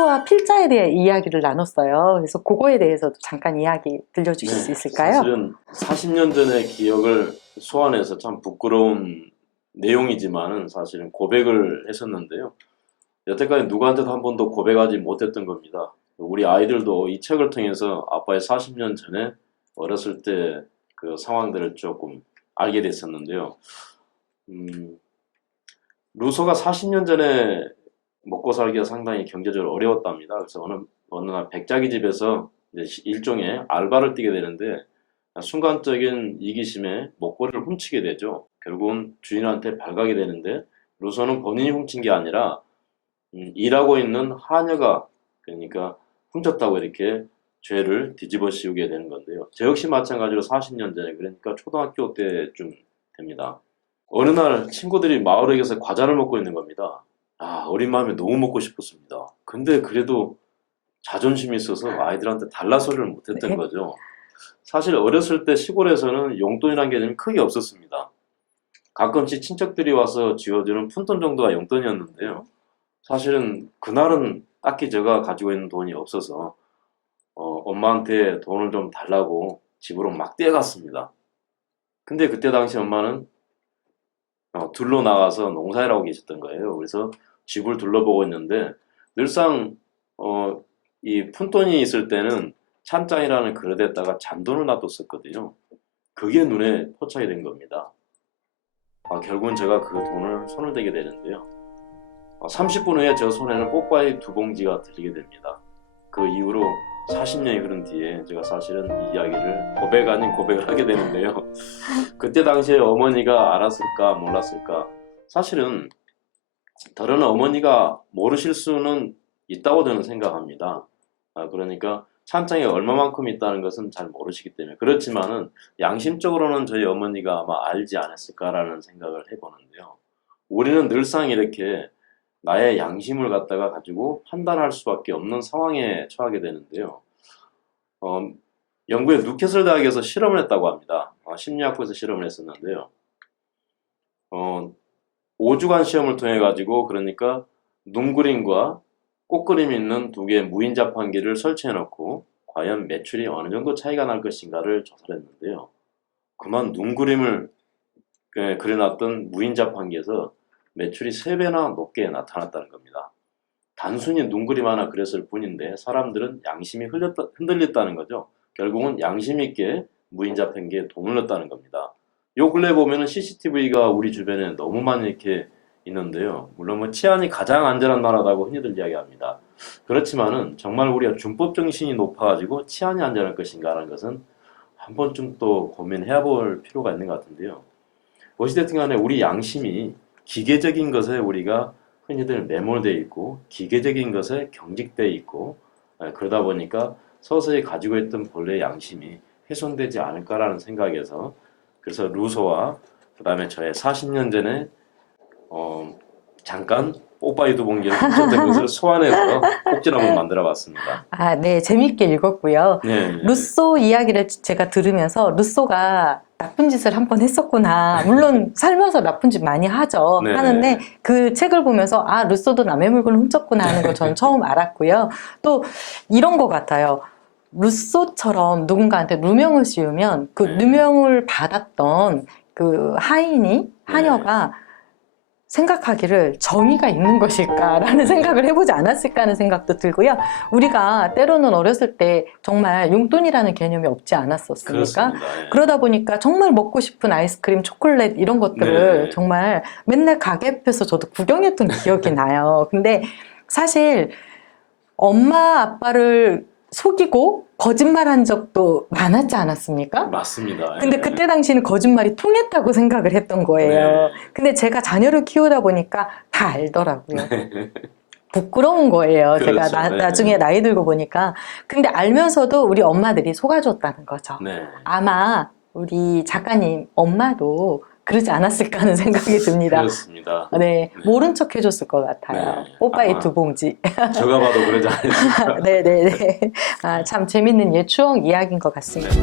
루소와 필자에 대해 이야기를 나눴어요. 그래서 그거에 대해서도 잠깐 이야기 들려주실 수 있을까요? 사실은 40년 전의 기억을 소환해서 참 부끄러운 내용이지만은 사실은 고백을 했었는데요. 여태까지 누구한테도 한 번도 고백하지 못했던 겁니다. 우리 아이들도 이 책을 통해서 아빠의 40년 전에 어렸을 때 그 상황들을 조금 알게 됐었는데요. 루소가 40년 전에 먹고 살기가 상당히 경제적으로 어려웠답니다. 그래서 어느 날 백작이 집에서 이제 일종의 알바를 뛰게 되는데 순간적인 이기심에 목걸이를 훔치게 되죠. 결국은 주인한테 발각이 되는데 루소는 본인이 훔친 게 아니라 일하고 있는 하녀가 그러니까 훔쳤다고 이렇게 죄를 뒤집어 씌우게 되는 건데요. 저 역시 마찬가지로 40년 전에 그러니까 초등학교 때쯤 됩니다. 어느 날 친구들이 마을에 가서 과자를 먹고 있는 겁니다. 어린 마음에 너무 먹고 싶었습니다. 근데 그래도 자존심이 있어서 아이들한테 달라 소리를 못했던 거죠. 사실 어렸을 때 시골에서는 용돈이라는 개념이 크게 없었습니다. 가끔씩 친척들이 와서 쥐어주는 푼돈 정도가 용돈이었는데요. 사실은 그날은 딱히 제가 가지고 있는 돈이 없어서 엄마한테 돈을 좀 달라고 집으로 막 뛰어갔습니다. 근데 그때 당시 엄마는 둘로 나가서 농사를 하고 계셨던 거예요. 그래서 집을 둘러보고 있는데 늘상 이 푼돈이 있을 때는 찬장이라는 그릇에다가 잔돈을 놔뒀었거든요. 그게 눈에 포착이 된 겁니다. 결국은 제가 그 돈을 손을 대게 되는데요. 30분 후에 저 손에는 뽀빠이 2봉지가 들리게 됩니다. 그 이후로 40년이 흐른 뒤에 제가 사실은 이 이야기를 고백 아닌 고백을 하게 되는데요. 그때 당시에 어머니가 알았을까 몰랐을까. 사실은 다른 어머니가 모르실 수는 있다고 저는 생각합니다. 그러니까 찬장에 얼마만큼 있다는 것은 잘 모르시기 때문에. 그렇지만은 양심적으로는 저희 어머니가 아마 알지 않았을까라는 생각을 해보는데요. 우리는 늘상 이렇게 나의 양심을 갖다가 가지고 판단할 수밖에 없는 상황에 처하게 되는데요. 영국의 뉴캐슬 대학에서 실험을 했다고 합니다. 심리학부에서 실험을 했었는데요. 5주간 시험을 통해 가지고 그러니까 눈그림과 꽃그림이 있는 2개의 무인 자판기를 설치해 놓고 과연 매출이 어느 정도 차이가 날 것인가를 조사를 했는데요. 그만 눈그림을 그려놨던 무인 자판기에서 매출이 3배나 높게 나타났다는 겁니다. 단순히 눈그림 하나 그렸을 뿐인데 사람들은 양심이 흔들렸다는 거죠. 결국은 양심 있게 무인 자판기에 돈을 넣었다는 겁니다. 요 근래 보면은 CCTV가 우리 주변에 너무 많이 이렇게 있는데요. 물론 뭐 치안이 가장 안전한 나라라고 흔히들 이야기합니다. 그렇지만은 정말 우리가 준법 정신이 높아가지고 치안이 안전할 것인가라는 것은 한 번쯤 또 고민해야 볼 필요가 있는 것 같은데요. 어찌됐든 간에 우리 양심이 기계적인 것에 우리가 흔히들 매몰되어 있고 기계적인 것에 경직되어 있고 그러다 보니까 서서히 가지고 있던 본래의 양심이 훼손되지 않을까라는 생각에서 그래서 루소와 그 다음에 저의 40년 전에 잠깐 뽀빠이 2봉지를 훔쳤던 것을 소환해서 꼭지를 한번 만들어 봤습니다. 네, 재밌게 읽었고요. 네. 루소 이야기를 제가 들으면서 루소가 나쁜 짓을 한 번 했었구나. 물론 살면서 나쁜 짓 많이 하죠. 네. 하는데 그 책을 보면서 루소도 남의 물건을 훔쳤구나 하는 걸 저는 처음 알았고요. 또 이런 것 같아요. 루소처럼 누군가한테 누명을 씌우면 그 누명을 받았던 그 하녀가 생각하기를 정의가 있는 것일까라는 생각을 해보지 않았을까 하는 생각도 들고요. 우리가 때로는 어렸을 때 정말 용돈이라는 개념이 없지 않았었습니까? 그렇습니다. 그러다 보니까 정말 먹고 싶은 아이스크림, 초콜릿 이런 것들을 정말 맨날 가게 앞에서 저도 구경했던 기억이 나요. 근데 사실 엄마 아빠를 속이고 거짓말한 적도 많았지 않았습니까? 맞습니다. 근데 그때 당시는 거짓말이 통했다고 생각을 했던 거예요. 근데 제가 자녀를 키우다 보니까 다 알더라고요. 부끄러운 거예요. 그렇죠. 제가 나중에 나이 들고 보니까. 근데 알면서도 우리 엄마들이 속아줬다는 거죠. 아마 우리 작가님 엄마도 그러지 않았을까 하는 생각이 듭니다. 그렇습니다. 네, 모른 척 해줬을 것 같아요. 뽀빠이 2봉지. 제가 봐도 그러지 않았을까. 네네네. 참 재밌는 추억 이야기인 것 같습니다.